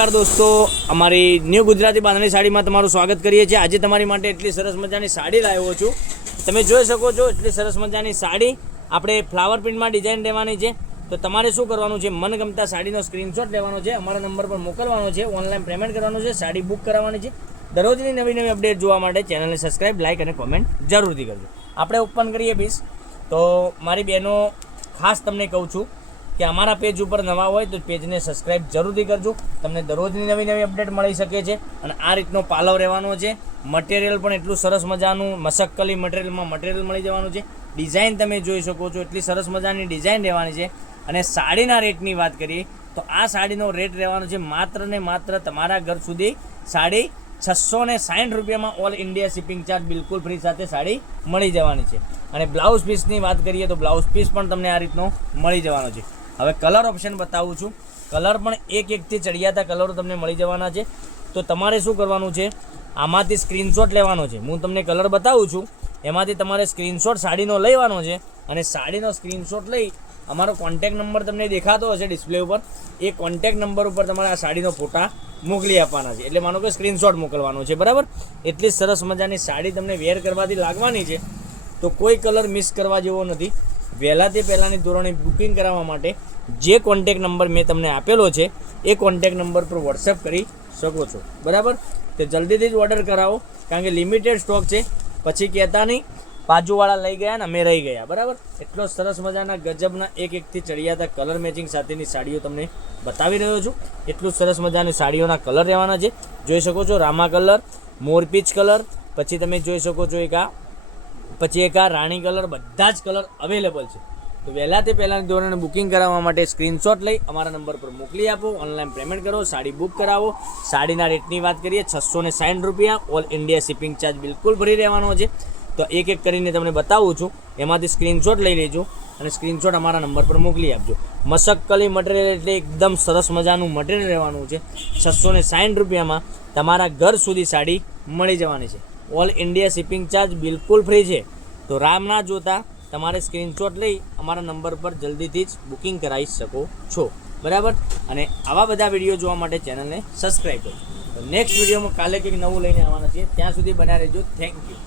નમસ્કાર દોસ્તો, અમારી ન્યૂ ગુજરાતી બાંધણી સાડીમાં તમારું સ્વાગત કરીએ છીએ। આજે તમારી માટે એટલી સરસ મજાની સાડી લાવ્યો છું। તમે જોઈ શકો છો એટલી સરસ મજાની સાડી આપણે ફ્લાવર પ્રિન્ટમાં ડિઝાઇન દેવાની છે। તો તમારે શું કરવાનું છે, મનગમતા સાડીનો સ્ક્રીનશોટ લેવાનો છે, અમારા નંબર પર મોકલવાનો છે, ઓનલાઈન પેમેન્ટ કરવાનું છે, સાડી બુક કરાવવાની છે। દરરોજની નવી નવી અપડેટ જોવા માટે ચેનલને સબસ્ક્રાઈબ, લાઇક અને કોમેન્ટ જરૂરથી કરજો। આપણે ઓપન કરીએ પીસ। તો મારી બહેનો ખાસ તમને કહું છું કે અમારા પેજ ઉપર નવા હોય તો પેજને સબસ્ક્રાઇબ જરૂરથી કરજો। તમને દરરોજની નવી નવી અપડેટ મળી શકે છે। અને આ રીતનો પાલવ રહેવાનો છે। મટીરિયલ પણ એટલું સરસ મજાનું મશક્કલી મટીરિયલમાં મટીરિયલ મળી જવાનું છે। ડિઝાઇન તમે જોઈ શકો છો, એટલી સરસ મજાની ડિઝાઇન રહેવાની છે। અને સાડીના રેટની વાત કરીએ તો આ સાડીનો રેટ રહેવાનો છે માત્ર ને માત્ર તમારા ઘર સુધી સાડી 660 રૂપિયામાં ઓલ ઇન્ડિયા શિપિંગ ચાર્જ બિલકુલ ફ્રી સાથે સાડી મળી જવાની છે। અને બ્લાઉઝ પીસની વાત કરીએ તો બ્લાઉઝ પીસ પણ તમને આ રીતનો મળી જવાનો છે। હવે કલર ઓપ્શન બતાવું છું। કલર પણ એકથી ચડિયાતા કલરો તમને મળી જવાના છે। તો તમારે શું કરવાનું છે, આમાંથી સ્ક્રીનશોટ લેવાનો છે। હું તમને કલર બતાવું છું, એમાંથી તમારે સ્ક્રીનશોટ સાડીનો લેવાનો છે। અને સાડીનો સ્ક્રીનશોટ લઈ અમારો કોન્ટેક નંબર તમને દેખાતો હશે ડિસ્પ્લે ઉપર, એ કોન્ટેક નંબર ઉપર તમારે આ સાડીનો ફોટા મોકલી આપવાના છે। એટલે માનો કે સ્ક્રીનશોટ મોકલવાનો છે, બરાબર। એટલી સરસ મજાની સાડી તમને વેર કરવાથી લાગવાની છે, તો કોઈ કલર મિસ કરવા જેવો નથી। વહેલાથી પહેલાંની ધોરણે બુકિંગ કરાવવા માટે જે કોન્ટેક નંબર મેં તમને આપેલો છે એ કોન્ટેક નંબર પર વોટ્સએપ કરી શકો છો, બરાબર। તો જલ્દીથી જ ઓર્ડર કરાવો, કારણ કે લિમિટેડ સ્ટોક છે। પછી કહેતા નહીં બાજુવાળા લઈ ગયા ને અમે રહી ગયા, બરાબર। એટલો સરસ મજાના ગજબના એકથી ચડિયાતા કલર મેચિંગ સાથેની સાડીઓ તમને બતાવી રહ્યો છું। એટલું સરસ મજાની સાડીઓના કલર રહેવાના છે। જોઈ શકો છો રામા કલર, મોરપીચ કલર, પછી તમે જોઈ શકો છો એક આ રાણી કલર, બધા જ કલર અવેલેબલ છે। તો વહેલાથી પહેલાંની ધોરણે બુકિંગ કરાવવા માટે સ્ક્રીનશોટ લઈ અમારા નંબર પર મોકલી આપો, ઓનલાઈન પેમેન્ટ કરો, સાડી બુક કરાવો। સાડીના રેટની વાત કરીએ 660 રૂપિયા, ઓલ ઇન્ડિયા શિપિંગ ચાર્જ બિલકુલ ફ્રી રહેવાનો છે। તો એક કરીને તમને બતાવું છું, એમાંથી સ્ક્રીનશોટ લઈ લેજો અને સ્ક્રીનશોટ અમારા નંબર પર મોકલી આપજો। મશક્કલી મટીરિયલ એટલે એકદમ સરસ મજાનું મટીરિયલ રહેવાનું છે। 660 રૂપિયામાં તમારા ઘર સુધી સાડી મળી જવાની છે। ઓલ ઇન્ડિયા શિપિંગ ચાર્જ બિલકુલ ફ્રી છે। તો રામ ના જોતા તમારે સ્ક્રીનશોટ લઈ અમારા નંબર પર જલ્દીથી જ બુકિંગ કરાવી શકો છો, બરાબર। અને આવા બધા વિડીયો જોવા માટે ચેનલને સબસ્ક્રાઈબ કરો। તો નેક્સ્ટ વિડીયોમાં કાલે કંઈક નવું લઈને આવવાના છીએ, ત્યાં સુધી બન્યા રહેજો। Thank you.